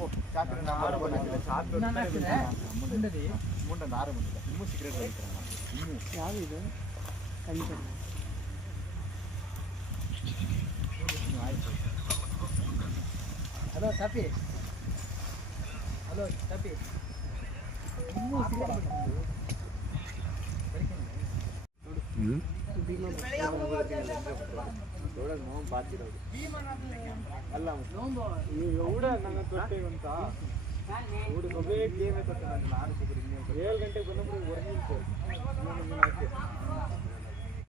hello தப்பி hello தப்பி இன்னும் பாத்திரம் ஏழு கண்டிப்பா ஒரு நிமிஷம்